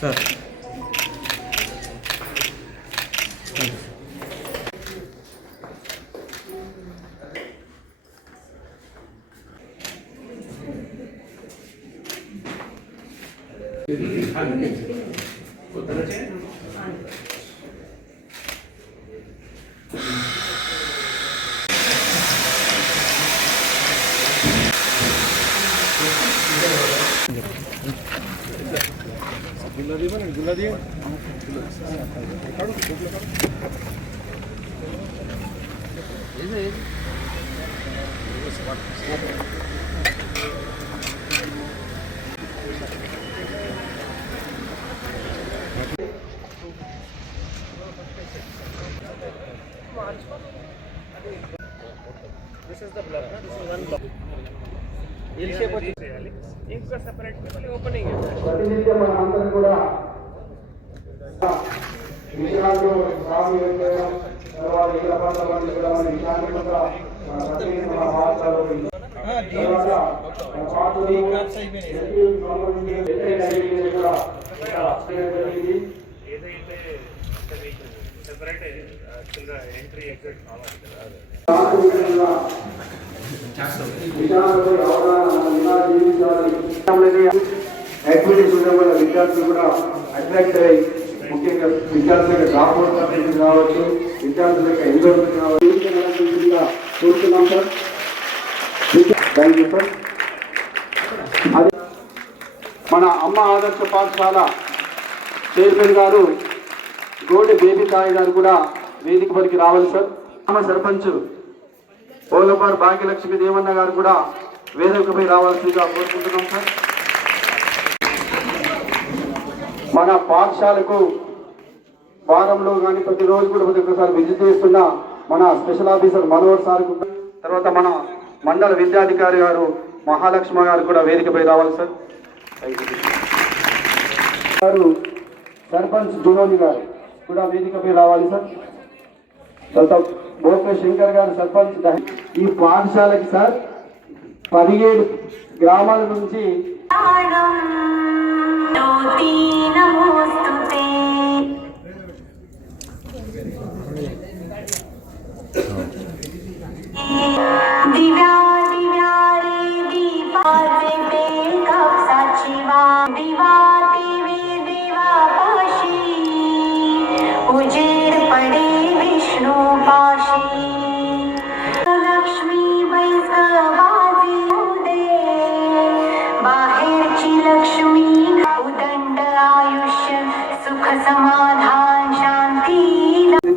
Sir This is the block, no? This is one block. L shape వచ్చి చేయాలి. ఇంకా separate మళ్ళీ opening ప్రతినిత్యం మన అందరం కూడా విషయాల్లో సాగు చేయడం తర్వాత ఈ రకాల కూడా మన విషయాల్లో మన ప్రతినిత్యం మన భాషలో ఏదైతే సెపరేట్ ఎంట్రీ ఎగ్జిట్ యాక్టివిటీస్ ఉండడం వల్ల విద్యార్థులు కూడా అట్రాక్ట్ అయ్యి ముఖ్యంగా విద్యార్థుల యొక్క డ్రాప్ అవుట్ పర్సెంటేజ్ కావచ్చు, విద్యార్థుల యొక్క ఎన్రోల్మెంట్ కావచ్చు చూస్తున్నాం సార్. Thank you sir. అది మన అమ్మ ఆదర్శ పాఠశాల చైర్మన్ గారు గోడి బేబీ తాయి గారు కూడా వేదిక పరికి రావాలి సార్. గ్రామ సర్పంచ్ ఓలపాడు భాగ్యలక్ష్మి దేవన్న గారు కూడా వేదికపై రావాల్సిందిగా కోరుకుంటున్నాం సార్. మన పాఠశాలకు వారంలో కానీ ప్రతిరోజు కూడా ప్రతి ఒక్కసారి విజిట్ చేస్తున్న మన స్పెషల్ ఆఫీసర్ మనోహర్ సార్, తర్వాత మన మండల విద్యాధికారి గారు మహాలక్ష్మ గారు కూడా వేదికపై రావాలి సార్. గారు సర్పంచ్ జునోని గారు కూడా వేదికపై రావాలి సార్. తర్వాత బోకే శంకర్ గారు సర్పంచ్. ఈ పాఠశాలకి సార్ 17 గ్రామాల నుంచి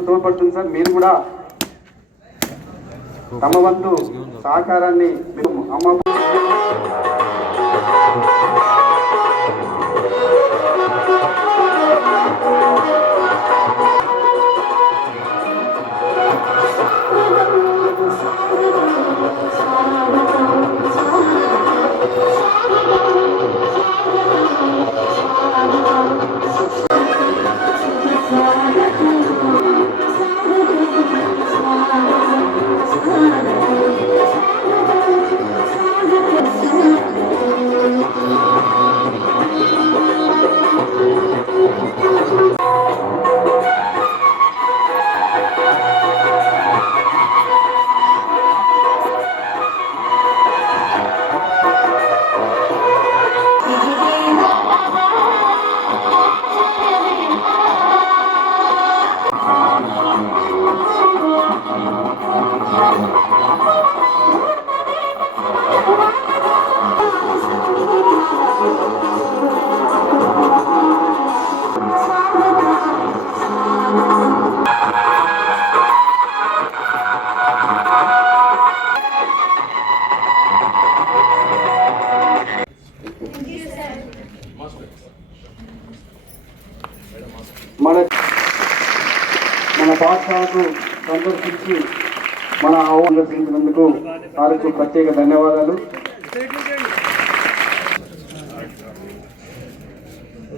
తోడ్పడుతుంది సార్. మీరు కూడా తమ వంతు సహకారాన్ని అమ్మ మన పాఠశాలకు సందర్శించి మన ఆహ్వానించినందుకు వారికి ప్రత్యేక ధన్యవాదాలు.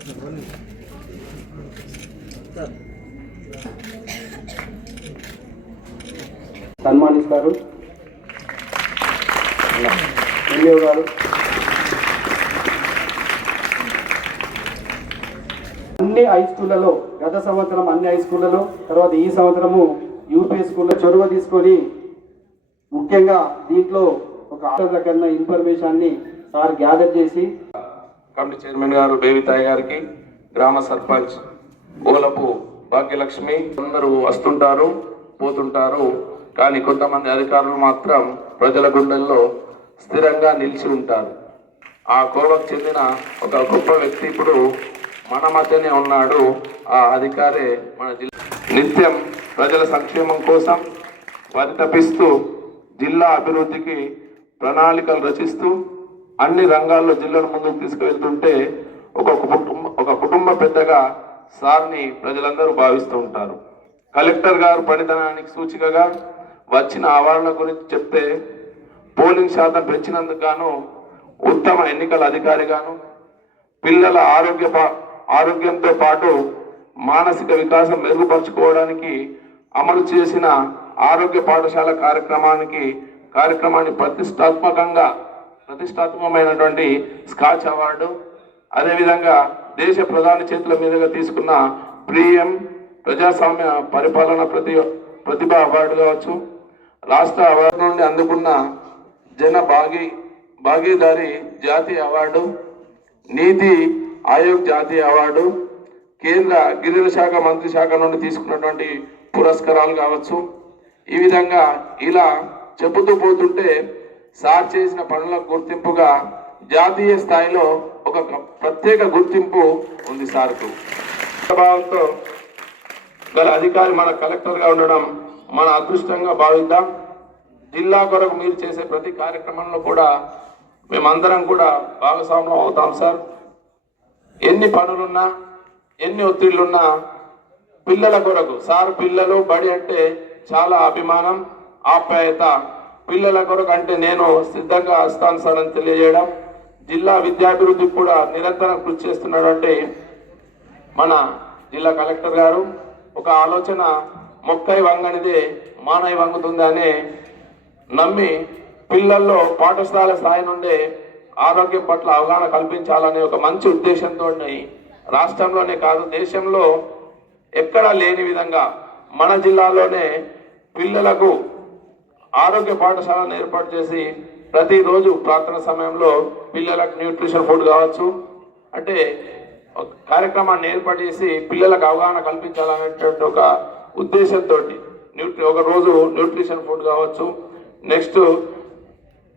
సన్మానిస్తారు. ఎంఈఓ గారు అన్ని హై స్కూళ్ళలో గత సంవత్సరం అన్ని హై స్కూళ్ళలో తర్వాత ఈ సంవత్సరము యూపీ స్కూల్లో చొరవ తీసుకొని ముఖ్యంగా దీంట్లో ఒక ఆటల కన్నా ఇన్ఫర్మేషన్ని సార్ గ్యాదర్ చేసి కమిటీ చైర్మన్ గారు బేవితాయ్ గారికి, గ్రామ సర్పంచ్ ఓలపు భాగ్యలక్ష్మి అందరూ వస్తుంటారు పోతుంటారు. కానీ కొంతమంది అధికారులు మాత్రం ప్రజల గుండెల్లో స్థిరంగా నిలిచి ఉంటారు. ఆ కోవకు చెందిన ఒక గొప్ప వ్యక్తి ఇప్పుడు మన మధ్యనే ఉన్నాడు. ఆ అధికారే మన జిల్లా నిత్యం ప్రజల సంక్షేమం కోసం పరితపిస్తూ జిల్లా అభివృద్ధికి ప్రణాళికలు రచిస్తూ అన్ని రంగాల్లో జిల్లాను ముందుకు తీసుకువెళ్తుంటే ఒక కుటుంబ పెద్దగా సార్ని ప్రజలందరూ భావిస్తూ ఉంటారు. కలెక్టర్ గారు పనితనానికి సూచికగా వచ్చిన అవార్డుల గురించి చెప్తే పోలింగ్ శాతం పెంచినందుకు గాను ఉత్తమ ఎన్నికల అధికారిగాను, పిల్లల ఆరోగ్యంతో పాటు మానసిక వికాసం మెరుగుపరుచుకోవడానికి అమలు చేసిన ఆరోగ్య పాఠశాల కార్యక్రమాన్ని ప్రతిష్టాత్మకమైనటువంటి స్కాచ్ అవార్డు, అదేవిధంగా దేశ ప్రధాని చేతుల మీదుగా తీసుకున్న ప్రియం ప్రజాస్వామ్య పరిపాలన ప్రతిభ అవార్డు కావచ్చు, రాష్ట్ర అవార్డు నుండి అందుకున్న జన భాగీదారి జాతీయ అవార్డు, నీతి ఆయోగ్ జాతీయ అవార్డు, కేంద్ర గిరిజన శాఖ మంత్రి శాఖ నుండి తీసుకున్నటువంటి పురస్కారాలు కావచ్చు. ఈ విధంగా ఇలా చెబుతూ పోతుంటే సార్ చేసిన పనులకు గుర్తింపుగా జాతీయ స్థాయిలో ఒక ప్రత్యేక గుర్తింపు ఉంది సార్కు. ప్రభావంతో గల అధికారి మన కలెక్టర్గా ఉండడం మన అదృష్టంగా భావిద్దాం. జిల్లా కొరకు మీరు చేసే ప్రతి కార్యక్రమంలో కూడా మేమందరం కూడా భాగస్వామ్యం అవుతాం సార్. ఎన్ని పనులున్నా ఎన్ని ఒత్తిళ్లున్నా పిల్లల కొరకు సార్, పిల్లలు బడి అంటే చాలా అభిమానం, ఆప్యాయత. పిల్లల కొరకు అంటే నేను సిద్ధంగా వస్తాను సార్ అని తెలియజేయడం. జిల్లా విద్యాభివృద్ధికి కూడా నిరంతరం కృషి చేస్తున్నాడంటే మన జిల్లా కలెక్టర్ గారు ఒక ఆలోచన, మొక్కై వంగనిదే మానై వంగుతుందని నమ్మి పిల్లల్లో పాఠశాల స్థాయి నుండే ఆరోగ్యం పట్ల అవగాహన కల్పించాలనే ఒక మంచి ఉద్దేశంతో రాష్ట్రంలోనే కాదు దేశంలో ఎక్కడా లేని విధంగా మన జిల్లాలోనే పిల్లలకు ఆరోగ్య పాఠశాలను ఏర్పాటు చేసి ప్రతిరోజు ప్రార్థన సమయంలో పిల్లలకు న్యూట్రిషన్ ఫుడ్ కావచ్చు అంటే కార్యక్రమాన్ని ఏర్పాటు చేసి పిల్లలకు అవగాహన కల్పించాలనేటువంటి ఒక ఉద్దేశంతో ఒక రోజు న్యూట్రిషన్ ఫుడ్ కావచ్చు. నెక్స్ట్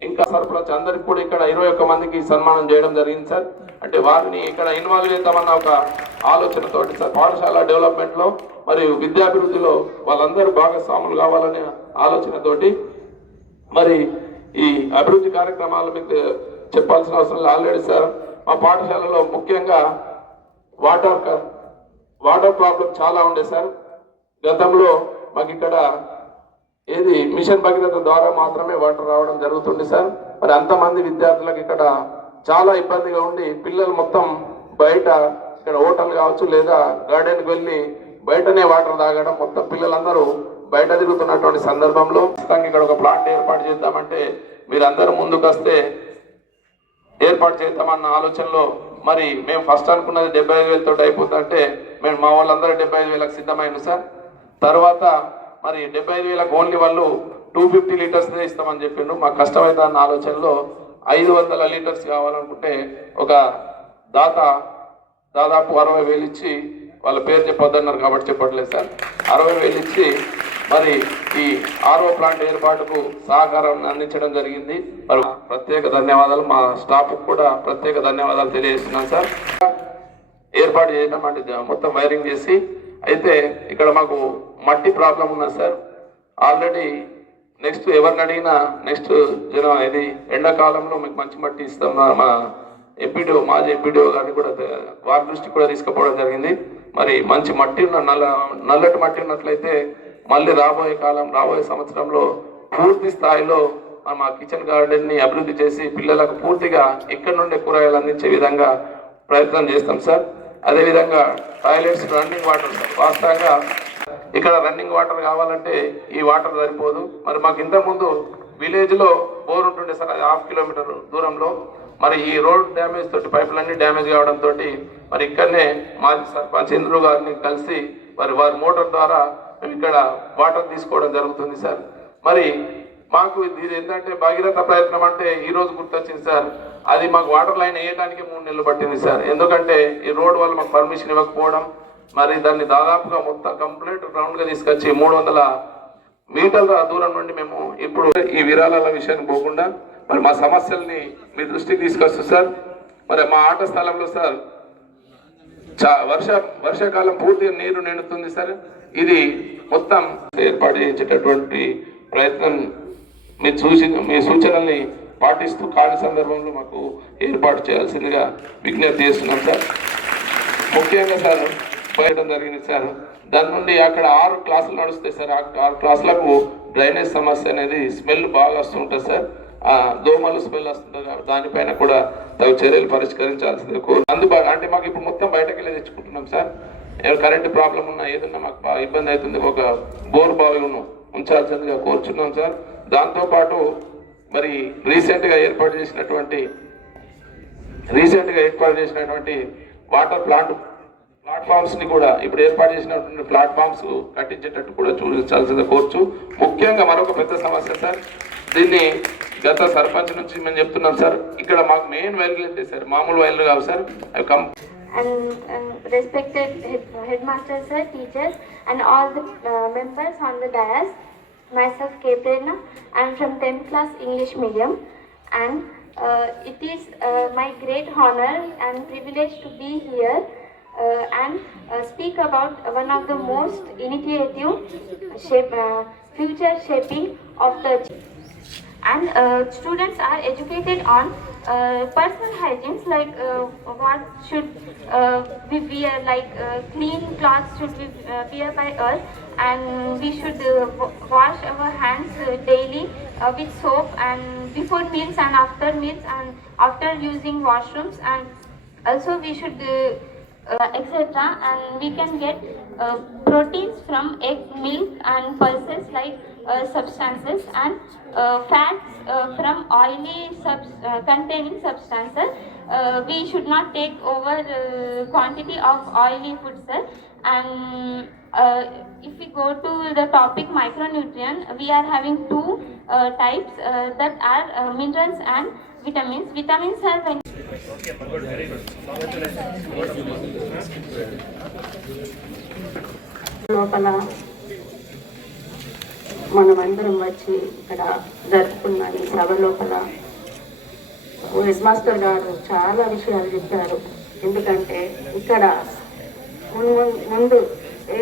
ఇంకా సర్పంచ్ అందరికి కూడా ఇక్కడ 21 మందికి సన్మానం చేయడం జరిగింది సార్. అంటే వారిని ఇక్కడ ఇన్వాల్వ్ చేద్దామన్న ఒక ఆలోచనతోటి సార్. పాఠశాల డెవలప్మెంట్లో మరియు విద్యాభివృద్ధిలో వాళ్ళందరూ భాగస్వాములు కావాలనే ఆలోచనతోటి మరి ఈ అభివృద్ధి కార్యక్రమాలు మీకు చెప్పాల్సిన అవసరం లేదు. ఆల్రెడీ సార్ మా పాఠశాలలో ముఖ్యంగా వాటర్ ప్రాబ్లం చాలా ఉండే సార్. గతంలో మాకు ఇక్కడ మిషన్ భగీరథ ద్వారా మాత్రమే వాటర్ రావడం జరుగుతుంది సార్. మరి అంతమంది విద్యార్థులకు ఇక్కడ చాలా ఇబ్బందిగా ఉండి పిల్లలు మొత్తం బయట ఇక్కడ హోటల్ కావచ్చు లేదా గార్డెన్కి వెళ్ళి బయటనే వాటర్ తాగడం, మొత్తం పిల్లలందరూ బయట తిరుగుతున్నటువంటి సందర్భంలో ఇక్కడ ఒక ప్లాంట్ ఏర్పాటు చేద్దామంటే మీరందరూ ముందుకు వస్తే ఏర్పాటు చేద్దామన్న ఆలోచనలో మరి మేము ఫస్ట్ అనుకున్నది 75,000 తోటి అయిపోతుందంటే మేము మా వాళ్ళందరూ 75,000కు సిద్ధమైంది సార్. తర్వాత మరి 75,000కు ఓన్లీ వాళ్ళు 250 లీటర్స్ ఇస్తామని చెప్పిండు. మాకు కష్టమైతే అన్న ఆలోచనలో 500 లీటర్స్ కావాలనుకుంటే ఒక దాదాపు 60,000 ఇచ్చి, వాళ్ళ పేరు చెప్పొద్దన్నారు కాబట్టి చెప్పట్లేదు సార్, 60,000 ఇచ్చి మరి ఈ ఆర్ఓ ప్లాంట్ ఏర్పాటుకు సహకారం అందించడం జరిగింది. మరి ప్రత్యేక ధన్యవాదాలు, మా స్టాఫ్ కూడా ప్రత్యేక ధన్యవాదాలు తెలియజేస్తున్నాను సార్. ఏర్పాటు చేయడం అంటే మొత్తం వైరింగ్ చేసి అయితే ఇక్కడ మాకు మట్టి ప్రాబ్లం ఉన్నది సార్. ఆల్రెడీ నెక్స్ట్ ఎవరిని అడిగినా నెక్స్ట్ ఇది ఎండాకాలంలో మీకు మంచి మట్టి ఇస్తాం మా ఎంపీడీఓ మాజీ ఎంపీడీఓ గారిని కూడా వారి దృష్టికి కూడా తీసుకుపోవడం జరిగింది. మరి మంచి మట్టి ఉన్న నల్లటి మట్టి ఉన్నట్లయితే మళ్ళీ రాబోయే సంవత్సరంలో పూర్తి స్థాయిలో మా కిచెన్ గార్డెన్ని అభివృద్ధి చేసి పిల్లలకు పూర్తిగా ఇక్కడ నుండే కూరగాయలు అందించే విధంగా ప్రయత్నం చేస్తాం సార్. అదేవిధంగా టాయిలెట్స్, రన్నింగ్ వాటర్. వాస్తవంగా ఇక్కడ రన్నింగ్ వాటర్ కావాలంటే ఈ వాటర్ సరిపోదు. మరి మాకు ఇంతకుముందు విలేజ్లో బోర్ ఉంటుండే సార్, అది 1/2 కిలోమీటర్ దూరంలో. మరి ఈ రోడ్ డ్యామేజ్ తోటి పైపులన్నీ డ్యామేజ్ కావడంతో మరి ఇక్కడనే మాజీ సర్పంచ్ ఇంద్రు గారిని కలిసి వారి మోటార్ ద్వారా మేము ఇక్కడ వాటర్ తీసుకోవడం జరుగుతుంది సార్. మరి మాకు ఇది ఏంటంటే భగీరథ ప్రయత్నం అంటే ఈ రోజు గుర్తొచ్చింది సార్. అది మాకు వాటర్ లైన్ వేయడానికి 3 నెలలు పట్టింది సార్. ఎందుకంటే ఈ రోడ్ వల్ల మాకు పర్మిషన్ ఇవ్వకపోవడం, మరి దాన్ని దాదాపుగా మొత్తం కంప్లీట్ రౌండ్గా తీసుకొచ్చి 300 మీటర్ల దూరం నుండి మేము ఇప్పుడు ఈ విరాళాల విషయానికి పోకుండా మరి మా సమస్యల్ని మీ దృష్టికి తీసుకొస్తాం సార్. మరి మా ఆట స్థలంలో సార్ వర్షాకాలం పూర్తిగా నీరు నిండుతుంది సార్. ఇది మొత్తం ఏర్పాటు చేయించేటటువంటి ప్రయత్నం మీ సూచనల్ని పాటిస్తూ ఖాళీ సందర్భంలో మాకు ఏర్పాటు చేయాల్సిందిగా విజ్ఞప్తి చేస్తున్నాం సార్. ముఖ్యంగా సార్ పోయడం జరిగింది సార్. దాని నుండి అక్కడ 6 క్లాసులు నడుస్తాయి సార్. 6 క్లాసులకు డ్రైనేజ్ సమస్య అనేది స్మెల్ బాగా వస్తుంటుంది సార్. దోమలు స్మెల్ వస్తుంటుంది. దానిపైన కూడా తగు చర్యలు పరిష్కరించాల్సింది అందుబాటు. అంటే మాకు ఇప్పుడు మొత్తం బయటకు వెళ్ళి తెచ్చుకుంటున్నాం సార్. కరెంటు ప్రాబ్లం ఉన్నా ఏదన్నా మాకు బాగా ఇబ్బంది అవుతుంది. ఒక బోర్ బావిను ఉంచాల్సిందిగా కోరుచున్నాం సార్. దాంతోపాటు మరి రీసెంట్గా ఏర్పాటు చేసినటువంటి వాటర్ ప్లాట్ఫామ్స్ ని కూడా ఇప్పుడు ఏర్పాటు చేసినటువంటి ప్లాట్ఫామ్స్ కట్టించేటట్టు కూడా చూపించాల్సిందిగా కోర్చు. ముఖ్యంగా మరొక పెద్ద సమస్య సార్, దీన్ని గత సర్పంచ్ నుంచి మేము చెప్తున్నాం సార్. ఇక్కడ మాకు మెయిన్ వైర్లు అయితే సార్, మామూలు వైర్లు కావు sir. And respected headmaster sir, teachers and all the members on the dais, myself K. Prerna, I am from 10th class English medium, and it is my great honor and privilege to be here and speak about one of the most initiative future shaping of the and students are educated on personal hygiene, like what should we wear, like clean clothes should be wear by us, and we should wash our hands daily with soap, and before meals and after using washrooms, and also we should etc. And we can get proteins from egg, milk and pulses like substances, and fats from oily containing substances. We should not take over quantity of oily food, sir. And if we go to the topic micronutrient, we are having 2 types that are minerals and vitamins. Vitamins are when లోపల మనమందరం వచ్చి ఇక్కడ జరుపుకున్న ఈ సభ లోపల head master గారు చాలా విషయాలు చెప్పారు. ఎందుకంటే ఇక్కడ ముందు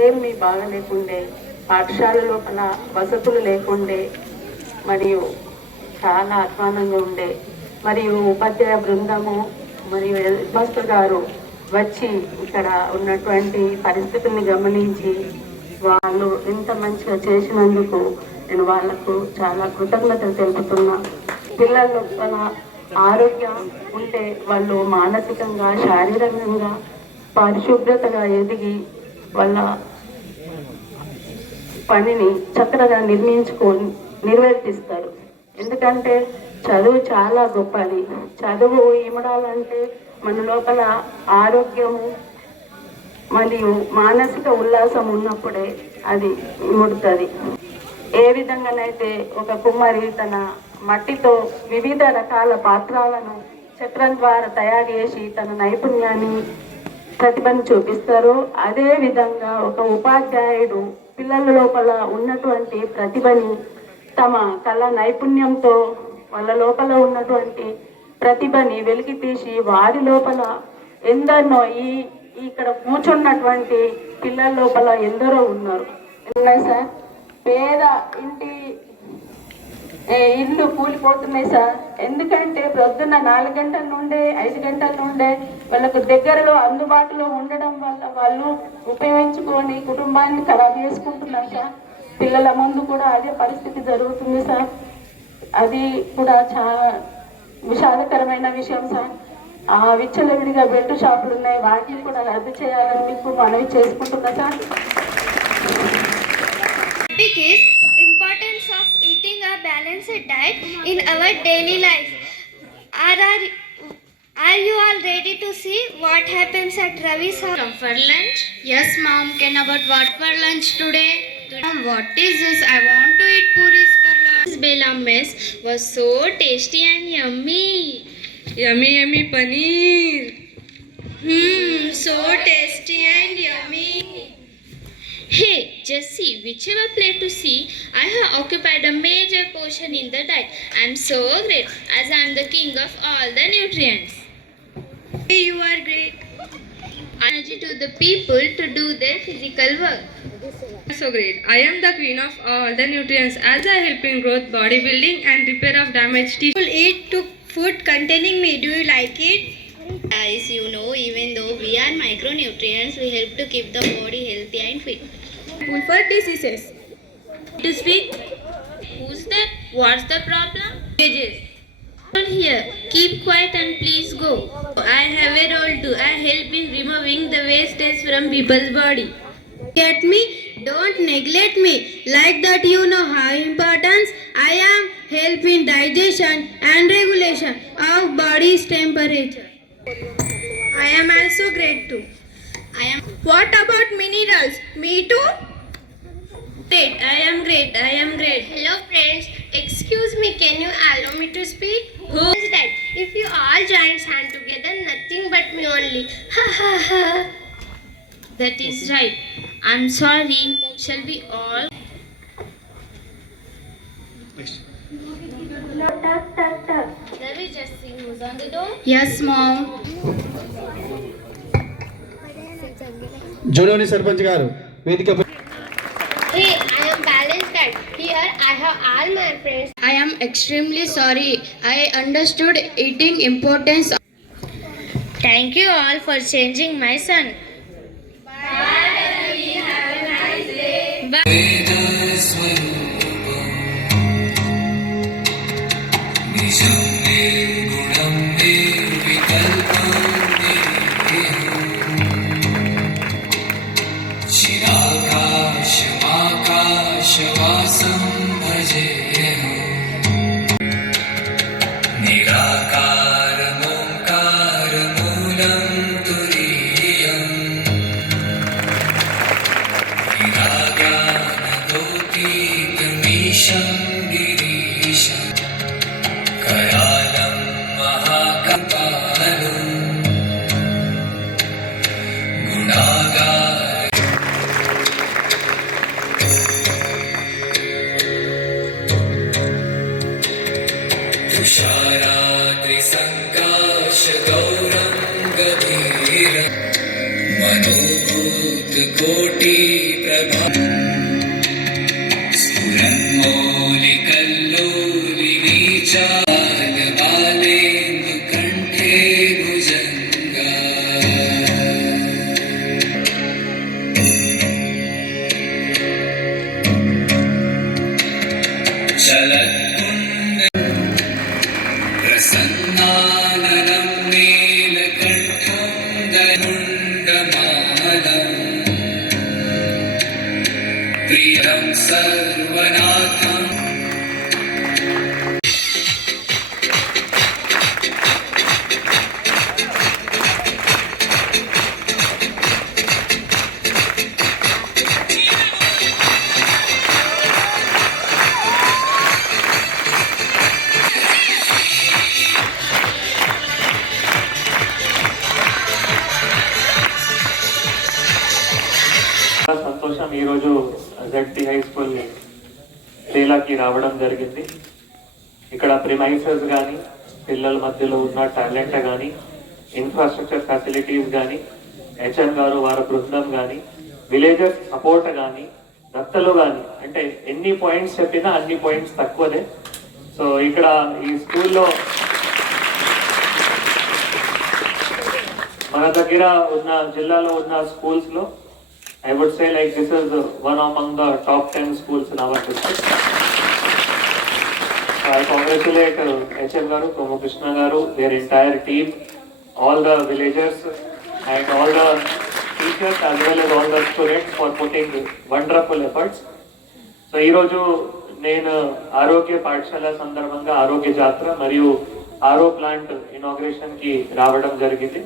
ఏమీ బాగా లేకుండే, పాఠశాల లోపల వసతులు లేకుండే, మరియు చాలా అధ్వానంగా ఉండే, మరియు ఉపాధ్యాయ బృందము మరియు హెడ్ మాస్టర్ గారు వచ్చి ఇక్కడ ఉన్నటువంటి పరిస్థితుల్ని గమనించి వాళ్ళు ఎంత మంచిగా చేసినందుకు నేను వాళ్లకు చాలా కృతజ్ఞతలు తెలుపుతున్నా. పిల్లల లోపల ఆరోగ్యం ఉంటే వాళ్ళు మానసికంగా, శారీరకంగా పరిశుభ్రతగా ఎదిగి వాళ్ళ పనిని చక్కగా నిర్వర్తిస్తారు. ఎందుకంటే చదువు చాలా గొప్పది. చదువు ఇమడాలంటే మన లోపల ఆరోగ్యము మరియు మానసిక ఉల్లాసం ఉన్నప్పుడే అది ఇముడుతుంది. ఏ విధంగానైతే ఒక కుమ్మరి తన మట్టితో వివిధ రకాల పాత్రలను చక్రం ద్వారా తయారు చేసి తన నైపుణ్యాన్ని, ప్రతిభను చూపిస్తారో, అదే విధంగా ఒక ఉపాధ్యాయుడు పిల్లల లోపల ఉన్నటువంటి ప్రతిభని తమ కళ నైపుణ్యంతో వాళ్ళ లోపల ఉన్నటువంటి ప్రతిభని వెలికి తీసి వారి లోపల ఎందరినో ఇక్కడ కూర్చున్నటువంటి పిల్లల లోపల ఎందరో ఉన్నారు. ఉన్నాయి సార్, పేద ఇంటి ఇల్లు కూలిపోతున్నాయి సార్. ఎందుకంటే ప్రొద్దున్న 4 గంటల నుండే 5 గంటల నుండే వాళ్ళకు దగ్గరలో అందుబాటులో ఉండడం వల్ల వాళ్ళు ఉపయోగించుకొని కుటుంబాన్ని ఖరాబ్ చేసుకుంటున్నారు సార్. పిల్లల ముందు కూడా అదే పరిస్థితి జరుగుతుంది సార్. అది కూడా చాలా విషాదకరమైన విషయం సార్. విచ్చలవిడిగా బెల్ట్ షాపులు ఉన్నాయి, వాటిని కూడా రద్దు చేయాలని మీకు మనవి చేసుకుంటున్నా sir. Topic is importance of eating a balanced diet in our daily life. Are you all ready to see what happens at Ravi's house? Come for lunch? Yes, mom. Can about what for lunch today? Mom, what is this? I want to eat puris for lunch. This Bela mess was so tasty and yummy. Yummy, yummy paneer. So tasty and yummy. Hey, Jessie, whichever plate to see, I have occupied a major portion in the diet. I'm so great as I'm the king of all the nutrients. Hey, you are great. Energy to the people to do their physical work. So great. I am the queen of all the nutrients as I help in growth, bodybuilding and repair of damaged tissue. People eat food containing me. Do you like it? Guys, you know, even though we are micronutrients, we help to keep the body healthy and fit. For diseases. To speak? Who's that? What's the problem? Pages. Not here. Keep quiet and please go. I have a role too. I help in removing the wastage from people's body. Get me? Don't neglect me. Like that you know how important I am. Help in digestion and regulation of body's temperature. I am also great too. What about minerals? Me too? Great. I am great. Hello friends. Excuse me, can you allow me to speak? Who is that? If you all join hand together, nothing but me only. Ha ha ha. That is right. I'm sorry. Shall we all? Tuck, tuck, tuck. Ravi, just see who's on the door. Yes, mom. జోడోని సర్పంచ్ గారు వేదిక Hey, I am balanced diet. Here I have all my friends. I am extremely sorry. I understood eating importance. Thank you all for changing my son. शिराकाशमाकाशवासं भजेऽहम् निराकारमोङ्कारमूलं तुरीयम् निराज्ञानगोपीतमीशं गिरीशं कयालं महाकपालं गुणागार तुषाराद्रिसङ्काशगौरङ्गधीरं मनोभूतकोटिप्रभा स्फुरन्मौलिकल्लोलिनी चालबालेन्दुकण्ठे भुजङ्गा प्रसन्नाननं नीलकण्ठं दनुण्डमालम् प्रियं सर्वनाथम् సంతోషం ఈరోజు ZP high school లీలాకి రావడం జరిగింది. ఇక్కడ premises కానీ పిల్లల మధ్యలో ఉన్న టాలెంట్ కానీ ఇన్ఫ్రాస్ట్రక్చర్ ఫెసిలిటీస్ కానీ హెచ్ఎం గారు వారి బృందం కానీ విలేజెస్ సపోర్ట్ కానీ దత్తలు కానీ అంటే ఎన్ని పాయింట్స్ చెప్పినా అన్ని పాయింట్స్ తక్కువనే. సో ఇక్కడ ఈ స్కూల్లో మన దగ్గర ఉన్న జిల్లాలో ఉన్న స్కూల్స్లో I would say like this is one among the top 10 schools in our district. So I congratulate HM Garu, Tomo Krishna Garu, their entire team all the villagers and all the teachers as well as all the students for putting wonderful efforts. So ఈరోజు నేను ఆరోగ్య పాఠశాల సందర్భంగా ఆరోగ్య జాతర మరియు ఆరో plant inauguration కి రావడం జరిగింది.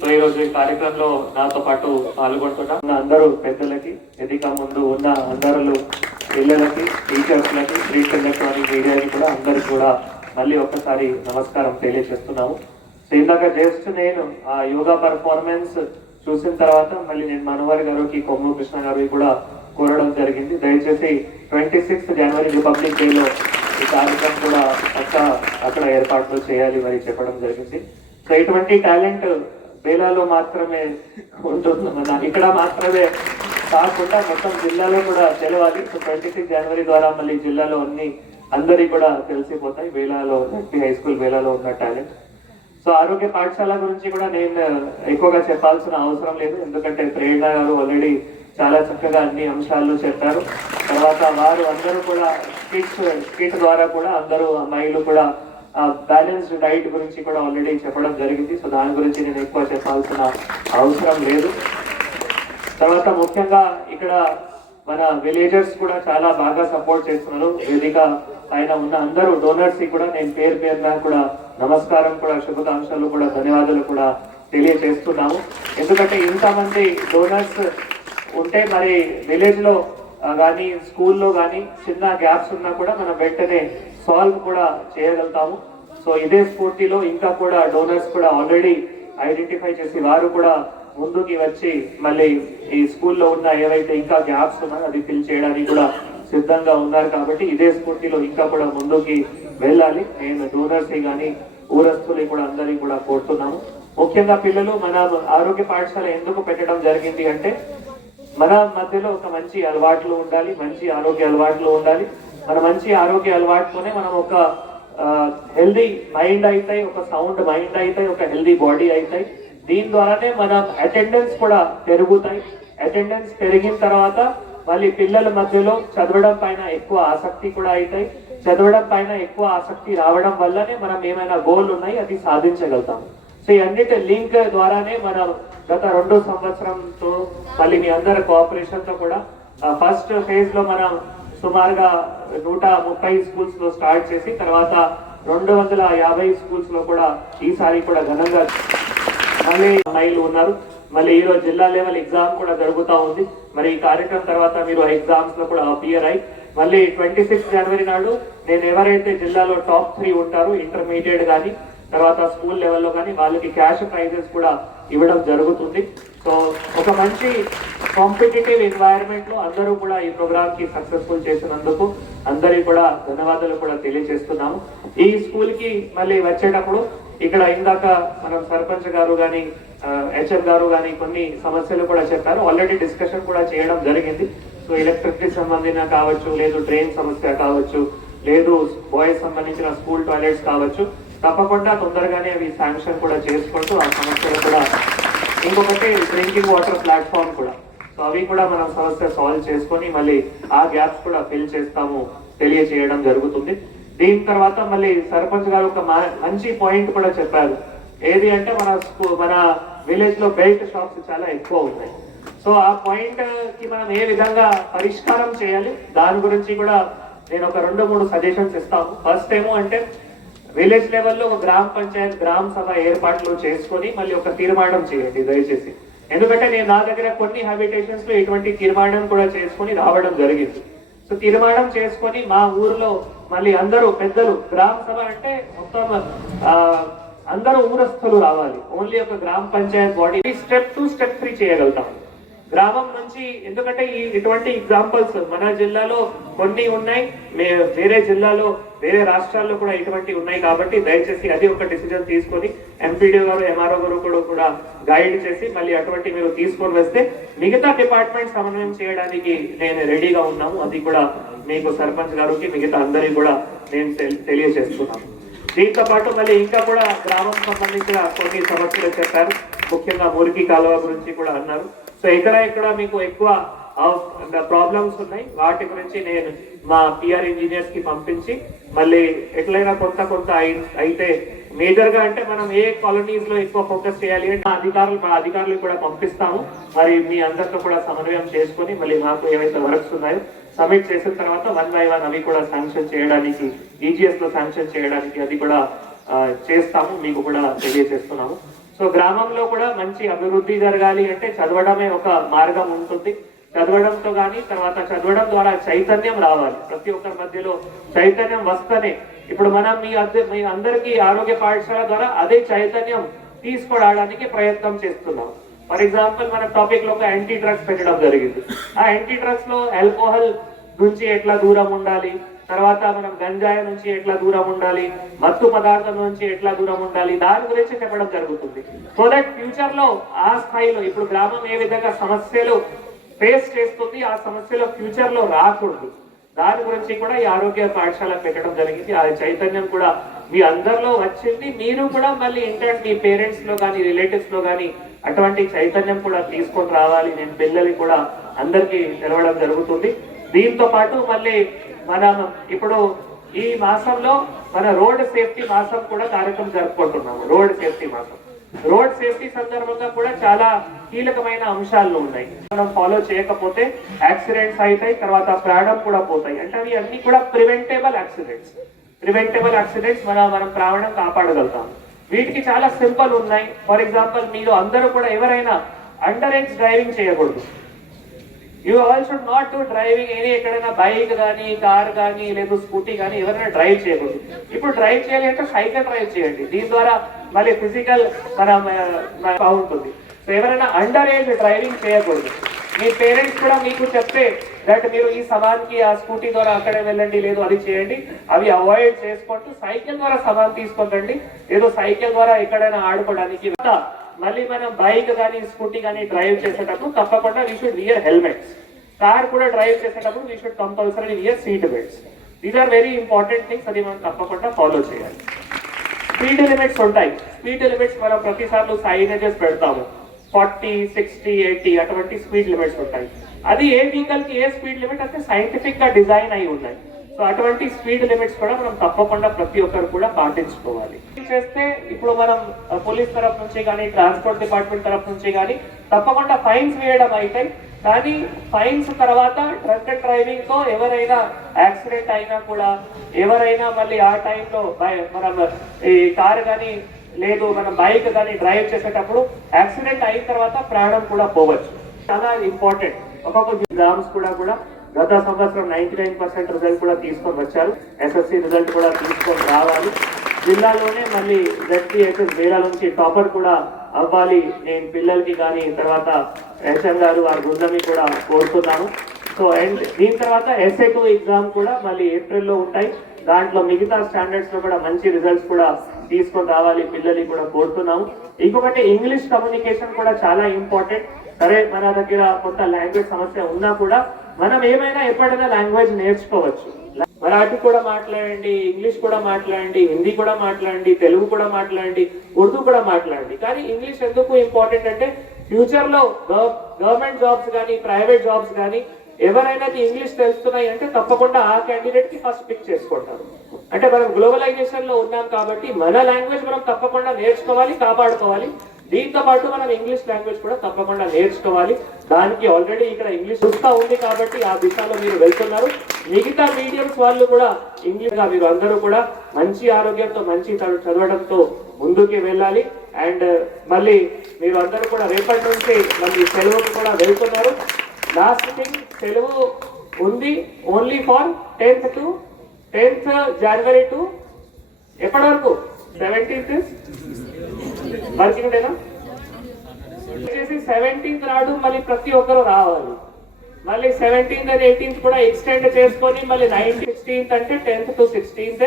సో ఈరోజు ఈ కార్యక్రమంలో నాతో పాటు పాల్గొంటున్న అందరూ పెద్దలకి, ఎదిగా ముందు ఉన్న అందరూ పిల్లలకి, టీచర్స్లకి, ప్రింట్ ఎలక్ట్రానిక్ మీడియాకి కూడా అందరికి కూడా మళ్ళీ ఒక్కసారి నమస్కారం తెలియజేస్తున్నాము. సో ఇందాక జస్ట్ నేను ఆ యోగా పర్ఫార్మెన్స్ చూసిన తర్వాత మళ్ళీ నేను మనోహర్ గారికి, కొమ్ము కృష్ణ గారికి కూడా కోరడం జరిగింది. దయచేసి 26 జనవరి రిపబ్లిక్ డేలో ఈ కార్యక్రమం కూడా అక్కడ ఏర్పాట్లు చేయాలి మరి చెప్పడం జరిగింది. సో ఇటువంటి టాలెంట్ బేలాలో మాత్రమే ఉంటుంది, ఇక్కడ మాత్రమే కాకుండా మొత్తం జిల్లాలో కూడా తెలవాలి. సో 26 జనవరి ద్వారా మళ్ళీ జిల్లాలో అందరికీ కూడా తెలిసిపోతాయి బేలాలో, హై స్కూల్ బేలాలో ఉన్న టాలెంట్. సో ఆరోగ్య పాఠశాల గురించి కూడా నేను ఎక్కువగా చెప్పాల్సిన అవసరం లేదు, ఎందుకంటే ప్రేరణ గారు ఆల్రెడీ చాలా చక్కగా అన్ని అంశాలు చెప్పారు. తర్వాత వారు అందరూ కూడా స్కిట్ ద్వారా కూడా అందరూ అమ్మాయిలు కూడా బ్యాలెన్స్డ్ డైట్ గురించి కూడా ఆల్రెడీ చెప్పడం జరిగింది. సో దాని గురించి నేను ఎక్కువ చెప్పాల్సిన అవసరం లేదు. తర్వాత ముఖ్యంగా ఇక్కడ మన విలేజర్స్ కూడా చాలా బాగా సపోర్ట్ చేస్తున్నారు. వేదిక పైన ఉన్న అందరూ డోనర్స్ కి కూడా నేను పేరున కూడా నమస్కారం కూడా, శుభాకాంక్షలు కూడా, ధన్యవాదాలు కూడా తెలియజేస్తున్నాము. ఎందుకంటే ఇంతమంది డోనర్స్ ఉంటే మరి విలేజ్ లో కానీ స్కూల్లో కానీ చిన్న గ్యాప్స్ ఉన్నా కూడా మనం వెంటనే సాల్వ్ కూడా చేయగలుగుతాము. సో ఇదే స్ఫూర్తిలో ఇంకా కూడా డోనర్స్ కూడా ఆల్రెడీ ఐడెంటిఫై చేసి వారు కూడా ముందుకి వచ్చి మళ్ళీ ఈ స్కూల్లో ఉన్న ఏవైతే ఇంకా గ్యాప్స్ ఉన్నాయో అది ఫిల్ చేయడానికి కూడా సిద్ధంగా ఉన్నారు. కాబట్టి ఇదే స్ఫూర్తిలో ఇంకా కూడా ముందుకి వెళ్ళాలి. నేను డోనర్స్ కానీ ఊరస్తులు కూడా అందరినీ కూడా కోరుతున్నాము. ముఖ్యంగా పిల్లలు మన ఆరోగ్య పాఠశాల ఎందుకు పెట్టడం జరిగింది అంటే మన మధ్యలో ఒక మంచి అలవాట్లు ఉండాలి, మంచి ఆరోగ్య అలవాట్లు ఉండాలి. మన మంచి ఆరోగ్య అలవాటుతోనే మనం ఒక హెల్దీ మైండ్ అవుతాయి, ఒక సౌండ్ మైండ్ అవుతాయి, ఒక హెల్దీ బాడీ అవుతాయి. దీని ద్వారానే మన అటెండెన్స్ కూడా పెరుగుతాయి. అటెండెన్స్ పెరిగిన తర్వాత మళ్ళీ పిల్లల మధ్యలో చదవడం పైన ఎక్కువ ఆసక్తి కూడా అవుతాయి. చదవడం పైన ఎక్కువ ఆసక్తి రావడం వల్లనే మనం ఏమైనా గోల్ ఉన్నాయి అది సాధించగలుగుతాము. సో ఈ అన్నిటి లింక్ ద్వారానే మనం గత 2 సంవత్సరంతో మళ్ళీ మీ అందరి కోఆపరేషన్ తో కూడా ఫస్ట్ ఫేజ్ లో మనం సుమారుగా 130 స్కూల్స్ లో స్టార్ట్ చేసి తర్వాత 250 స్కూల్స్ లో కూడా ఈసారి కూడా ఘనంగా మళ్ళీ అమ్మాయిలు ఉన్నారు. మళ్ళీ ఈరోజు జిల్లా లెవెల్ ఎగ్జామ్ కూడా జరుగుతూ ఉంది. మరి ఈ కార్యక్రమం తర్వాత మీరు ఎగ్జామ్స్ లో కూడా అపియర్ అయ్యి మళ్ళీ 26 జనవరి నాడు నేను ఎవరైతే జిల్లాలో టాప్ 3 ఉంటారో ఇంటర్మీడియట్ కానీ తర్వాత స్కూల్ లెవెల్లో కానీ వాళ్ళకి క్యాష్ ప్రైజెస్ కూడా ఇవ్వడం జరుగుతుంది. సో ఒక మంచి కాంపిటేటివ్ ఎన్వైరన్మెంట్ లో అందరూ కూడా ఈ ప్రోగ్రామ్ కి సక్సెస్ఫుల్ చేసినందుకు అందరికీ కూడా ధన్యవాదాలు కూడా తెలియజేస్తున్నాము. ఈ స్కూల్ కి మళ్ళీ వచ్చేటప్పుడు ఇక్కడ ఇందాక మనం సర్పంచ్ గారు కానీ హెచ్ఎం గారు కానీ కొన్ని సమస్యలు కూడా చెప్పారు. ఆల్రెడీ డిస్కషన్ కూడా చేయడం జరిగింది. సో ఎలక్ట్రిసిటీ సంబంధించిన కావచ్చు, లేదు ట్రైన్ సమస్య కావచ్చు, లేదు బాయ్స్ సంబంధించిన స్కూల్ టాయిలెట్స్ కావచ్చు, తప్పకుండా తొందరగానే అవి శాంక్షన్ కూడా చేసుకుంటూ ఆ సమస్యలు కూడా, ఇంకొకటి డ్రింకింగ్ వాటర్ ప్లాట్ఫామ్ కూడా, సో అవి కూడా మనం సమస్య సాల్వ్ చేసుకొని మళ్ళీ ఆ గ్యాప్స్ కూడా ఫిల్ చేస్తాము తెలియజేయడం జరుగుతుంది. దీని తర్వాత మళ్ళీ సర్పంచ్ గారు ఒక మంచి పాయింట్ కూడా చెప్పారు. ఏది అంటే మన విలేజ్ లో బెల్ట్ షాప్స్ చాలా ఎక్కువ ఉన్నాయి. సో ఆ పాయింట్ కి మనం ఏ విధంగా పరిష్కారం చేయాలి దాని గురించి కూడా నేను ఒక 2-3 సజెషన్స్ ఇస్తాము. ఫస్ట్ ఏమో అంటే విలేజ్ లెవెల్లో ఒక గ్రామ పంచాయత్, గ్రామ సభ ఏర్పాట్లు చేసుకొని మళ్ళీ ఒక తీర్మానం చేయండి దయచేసి. ఎందుకంటే నేను నా దగ్గర కొన్ని హ్యాబిటేషన్స్ లో ఇటువంటి తీర్మానం కూడా చేసుకొని రావడం జరిగింది. సో తీర్మానం చేసుకొని మా ఊర్లో మళ్ళీ అందరూ పెద్దలు, గ్రామ సభ అంటే మొత్తం అందరూ ఊరస్తులు రావాలి. ఓన్లీ ఒక గ్రామ పంచాయత్ బాడీ స్టెప్ 2, స్టెప్ 3 చేయగలుగుతాం గ్రామం నుంచి. ఎందుకంటే ఇటువంటి ఎగ్జాంపుల్స్ మన జిల్లాలో కొన్ని ఉన్నాయి, వేరే జిల్లాలో వేరే రాష్ట్రాల్లో కూడా ఇటువంటివి ఉన్నాయి. కాబట్టి దయచేసి అది ఒక డిసిజన్ తీసుకొని ఎంపీడీ గారు, ఎంఆర్ఓ గారు కూడా గైడ్ చేసి మళ్ళీ అటువంటి మీరు తీసుకొని వస్తే మిగతా డిపార్ట్మెంట్ సమన్వయం చేయడానికి నేను రెడీగా ఉన్నాము. అది కూడా మీకు సర్పంచ్ గారికి, మిగతా అందరికీ కూడా నేను తెలియజేస్తున్నాను. దీంతో పాటు మళ్ళీ ఇంకా కూడా గ్రామం సంబంధించిన కొన్ని సమస్యలు చెప్పారు. ముఖ్యంగా మురికి కాలువ గురించి కూడా అన్నారు. సో ఇక్కడ మీకు ఎక్కువ ప్రాబ్లమ్స్ ఉన్నాయి. వాటి గురించి నేను మా పిఆర్ ఇంజనీర్స్ కి పంపించి మళ్ళీ ఎట్లయినా కొంత అయితే మేజర్ గా అంటే మనం ఏ కాలనీస్ లో ఎక్కువ ఫోకస్ చేయాలి అంటే మా అధికారులు కూడా పంపిస్తాము. మరి మీ అందరితో కూడా సమన్వయం చేసుకొని మళ్ళీ మాకు ఏవైతే వర్క్స్ ఉన్నాయో సబ్మిట్ చేసిన తర్వాత 1 by 1 అవి కూడా శాంక్షన్ చేయడానికి, ఈజీఎస్ లో శాంక్షన్ చేయడానికి అది కూడా చేస్తాము, మీకు కూడా తెలియజేస్తున్నాము. సో గ్రామంలో కూడా మంచి అభివృద్ధి జరగాలి అంటే చదవడమే ఒక మార్గం ఉంటుంది. చదవడంతో కానీ తర్వాత చదవడం ద్వారా చైతన్యం రావాలి. ప్రతి ఒక్కరి మధ్యలో చైతన్యం వస్తేనే ఇప్పుడు మనం మీ అందరికీ ఆరోగ్య పాఠశాల ద్వారా అదే చైతన్యం తీసుకురావడానికి ప్రయత్నం చేస్తున్నాం. ఫర్ ఎగ్జాంపుల్ మన టాపిక్ లో ఒక యాంటీ డ్రగ్స్ పెట్టడం జరిగింది. ఆ యాంటీ డ్రగ్స్ లో ఆల్కహాల్ నుంచి ఎట్లా దూరం ఉండాలి, తర్వాత మనం గంజాయి నుంచి ఎట్లా దూరం ఉండాలి, మత్తు పదార్థం నుంచి ఎట్లా దూరం ఉండాలి, దాని గురించి చెప్పడం జరుగుతుంది. సో దట్ ఫ్యూచర్ లో ఆ స్థాయిలో ఇప్పుడు గ్రామం ఏ విధంగా సమస్యలు ఫేస్ చేస్తుంది, ఆ సమస్యలు ఫ్యూచర్ లో రాకూడదు, దాని గురించి కూడా ఈ ఆరోగ్య పాఠశాల పెట్టడం జరిగింది. ఆ చైతన్యం కూడా మీ అందరిలో వచ్చింది. మీరు కూడా మళ్ళీ ఏంటంటే మీ పేరెంట్స్ లో కానీ రిలేటివ్స్ లో కానీ అటువంటి చైతన్యం కూడా తీసుకొని రావాలి. నేను పిల్లల్ని కూడా అందరికీ తెలవడం జరుగుతుంది. దీంతో పాటు మళ్ళీ మనం ఇప్పుడు ఈ మాసంలో మన రోడ్ సేఫ్టీ మాసం కూడా కార్యక్రమం జరుపుకుంటున్నాము. రోడ్ సేఫ్టీ మాసం, రోడ్ సేఫ్టీ సందర్భంగా కూడా చాలా కీలకమైన అంశాలు ఉన్నాయి. మనం ఫాలో చేయకపోతే యాక్సిడెంట్స్ అవుతాయి, తర్వాత ప్రాణం కూడా పోతాయి. అంటే అవి అన్ని కూడా ప్రివెంటబుల్ యాక్సిడెంట్స్ మనం ప్రాణం కాపాడగలుగుతాం. వీటికి చాలా సింపుల్ ఉన్నాయి. ఫర్ ఎగ్జాంపుల్ మీరు అందరూ కూడా ఎవరైనా అండర్ ఏజ్ డ్రైవింగ్ చేయకూడదు. You all should not do driving ఎక్కడైనా బైక్ కానీ కార్ కానీ లేదా స్కూటీ కానీ ఎవరైనా డ్రైవ్ చేయకూడదు. ఇప్పుడు డ్రైవ్ చేయాలి అంటే సైకిల్ డ్రైవ్ చేయండి. దీని ద్వారా మళ్ళీ ఫిజికల్ బాగుంటుంది. సో ఎవరైనా అండర్ ఏజ్ డ్రైవింగ్ చేయకూడదు. మీ పేరెంట్స్ కూడా మీకు చెప్తే దట్ మీరు ఈ సమాన్కి ఆ స్కూటీ ద్వారా అక్కడే వెళ్ళండి, లేదు అది చేయండి, అవి అవాయిడ్ చేసుకుంటూ సైకిల్ ద్వారా సమాన్ తీసుకోకండి, ఏదో సైకిల్ ద్వారా ఎక్కడైనా ఆడుకోవడానికి. మళ్ళీ మనం బైక్ కానీ స్కూటీ కానీ డ్రైవ్ చేసేటప్పుడు తప్పకుండా we should wear helmets. Car కూడా డ్రైవ్ చేసేటప్పుడు we should compulsory wear seat belts. These are very important things. అది మనం తప్పకుండా ఫాలో చేయాలి. స్పీడ్ లిమిట్స్ ఉంటాయి. స్పీడ్ లిమిట్స్ మనం ప్రతిసార్లు సైనేజెస్ పెడతాము. 40, 60, 80 అటువంటి స్పీడ్ లిమిట్స్ ఉంటాయి. అది ఏ వెహికల్ కి ఏ స్పీడ్ లిమిట్ అంటే సైంటిఫిక్ గా డిజైన్ అయి ఉన్నాయి. సో అటువంటి స్పీడ్ లిమిట్స్ కూడా మనం తప్పకుండా ప్రతి ఒక్కరు కూడా పాటించుకోవాలి. చేస్తే ఇప్పుడు మనం పోలీస్ తరఫు నుంచి కానీ ట్రాన్స్పోర్ట్ డిపార్ట్మెంట్ తరఫు నుంచి కానీ తప్పకుండా ఫైన్స్ వేయడం అవుతాయి. కానీ ఫైన్స్ తర్వాత డ్రంక్ అండ్ డ్రైవింగ్ తో ఎవరైనా యాక్సిడెంట్ అయినా కూడా, ఎవరైనా మళ్ళీ ఆ టైంలో మనం ఈ కారు కానీ లేదు మనం బైక్ కానీ డ్రైవ్ చేసేటప్పుడు యాక్సిడెంట్ అయిన తర్వాత ప్రాణం కూడా పోవచ్చు. చాలా ఇంపార్టెంట్. ఒక్కొక్క గ్రామ్స్ కూడా గత సంవత్సరం 99% రిజల్ట్ కూడా తీసుకొని వచ్చారు. ఎస్ఎస్సి రిజల్ట్ కూడా తీసుకొని రావాలి. జిల్లాలోనే మళ్ళీ ZPHS వేల నుంచి టాపర్ కూడా అవ్వాలి. నేను పిల్లలకి కానీ తర్వాత ఎస్ఎం గారు వారి బృందాన్ని కూడా కోరుతున్నాను. సో అండ్ దీని తర్వాత SA2 ఎగ్జామ్ కూడా మళ్ళీ ఏప్రిల్లో ఉంటాయి. దాంట్లో మిగతా స్టాండర్డ్స్ లో కూడా మంచి రిజల్ట్స్ కూడా తీసుకొని రావాలి పిల్లల్ని కూడా కోరుతున్నాము. ఇంకొకటి ఇంగ్లీష్ కమ్యూనికేషన్ కూడా చాలా ఇంపార్టెంట్. సరే మన దగ్గర కొంత లాంగ్వేజ్ సమస్య ఉన్నా కూడా మనం ఏమైనా ఎప్పుడైనా లాంగ్వేజ్ నేర్చుకోవచ్చు. మరాఠీ కూడా మాట్లాడండి, ఇంగ్లీష్ కూడా మాట్లాడండి, హిందీ కూడా మాట్లాడండి, తెలుగు కూడా మాట్లాడండి, ఉర్దూ కూడా మాట్లాడండి. కానీ ఇంగ్లీష్ ఎందుకు ఇంపార్టెంట్ అంటే ఫ్యూచర్ లో గవర్నమెంట్ జాబ్స్ కానీ ప్రైవేట్ జాబ్స్ కానీ ఎవరైనా ఇంగ్లీష్ తెలుస్తున్నాయి అంటే తప్పకుండా ఆ క్యాండిడేట్ కి ఫస్ట్ పిక్ చేసుకుంటారు. అంటే మనం గ్లోబలైజేషన్ లో ఉన్నాం కాబట్టి మన లాంగ్వేజ్ మనం తప్పకుండా నేర్చుకోవాలి, కాపాడుకోవాలి. దీంతో పాటు మనం ఇంగ్లీష్ లాంగ్వేజ్ కూడా తప్పకుండా నేర్చుకోవాలి. దానికి ఆల్రెడీ ఇక్కడ ఇంగ్లీష్ చూస్తా ఉంది కాబట్టి ఆ దిశలో మీరు వెళ్తున్నారు. మిగతా మీడియంస్ వాళ్ళు కూడా ఇంగ్లీష్ గా మీరు అందరూ కూడా మంచి ఆరోగ్యంతో మంచి చదవడంతో ముందుకు వెళ్ళాలి. అండ్ మళ్ళీ మీరు అందరూ కూడా రేపటి నుంచి మళ్ళీ సెలవుకు కూడా వెళ్తున్నారు. లాస్ట్ థింగ్, సెలవు ఉంది only for 10th January to ఎప్పటి వరకు 17th వర్కింగ్ డేనా వచ్చేసి 17th రాడు. మళ్ళీ ప్రతి ఒక్కరు రావాలి. మళ్ళీ 17th and 18th కూడా ఎక్స్టెండ్ చేసుకొని మళ్ళీ 16th అంటే 10th to 16th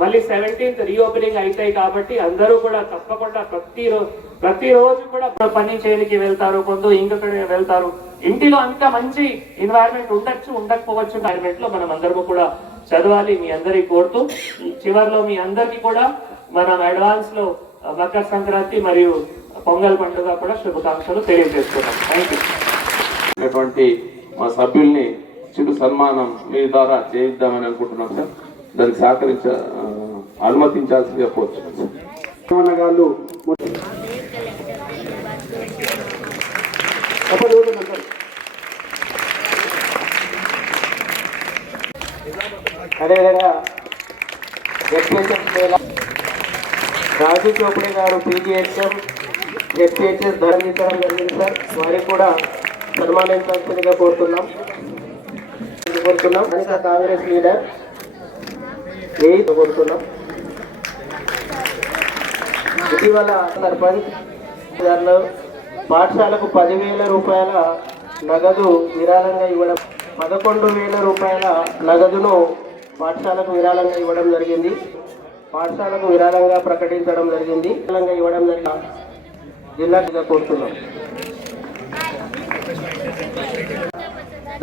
మళ్ళీ 17th రీఓపెనింగ్ అవుతాయి. కాబట్టి అందరూ కూడా తప్పకుండా ప్రతిరోజు కూడా పని చేయడానికి వెళ్తారు, కొందరు ఇంకొకటి వెళ్తారు. ఇంటిలో అంత మంచి ఎన్వైరన్మెంట్ ఉండొచ్చు, ఉండకపోవచ్చు. ఎన్వైరన్మెంట్ లో మనం అందరూ కూడా చదవాలి. మీ అందరికీ కోరుతూ చివరిలో మీ అందరికీ కూడా మనం అడ్వాన్స్ లో మకర సంక్రాంతి మరియు పొంగల్ పండుగ కూడా శుభాకాంక్షలు తెలియజేస్తున్నాం. Thank you. మా సభ్యుల్ని చిరు సన్మానం మీ ద్వారా చేయిద్దామని అనుకుంటున్నాం సార్. దానికి అనుమతించాల్సిందిగా కోరుతున్నాం సార్. గారు అదేవిధంగా రాజు చోపడే గారు పీజీహెచ్ఎం జెడ్పీహెచ్ఎస్ ధరించడం జరిగింది సార్. వారికి కూడా సన్మానించాల్సిందిగా కోరుతున్నాం. కాంగ్రెస్ లీడర్ కోరుతున్నాం. ఇటీవల సర్పంచ్ గారు పాఠశాలకు 10,000 రూపాయల నగదు విరాళంగా ఇవ్వడం, 11,000 రూపాయల నగదును పాఠశాలకు విరాళంగా ఇవ్వడం జరిగింది. పాఠశాలకు విరాళంగా ప్రకటించడం జరిగింది. విరాళంగా ఇవ్వడం జరిగింది. జిల్లాగా కోరుతున్నాం.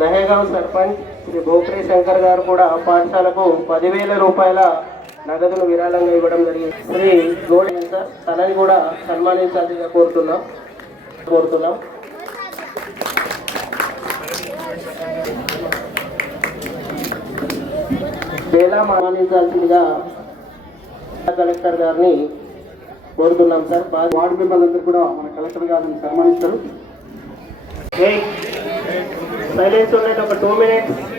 దహేగావ్ సర్పంచ్ శ్రీ భోక్రే శంకర్ గారు కూడా పాఠశాలకు 10,000 రూపాయల నగదును విరాళంగా ఇవ్వడం జరిగింది. శ్రీ గోడి సార్ తనని కూడా సన్మానించాల్సిందిగా కోరుతున్నాం. వేలా సన్మానించాల్సిందిగా కలెక్టర్ గారిని కోరుతున్నాం సార్. వార్డు మెంబర్లందరూ కూడా మన కలెక్టర్ గారిని సన్మానిస్తారు. సైలెన్స్ ఉండేది ఒక 2 minutes.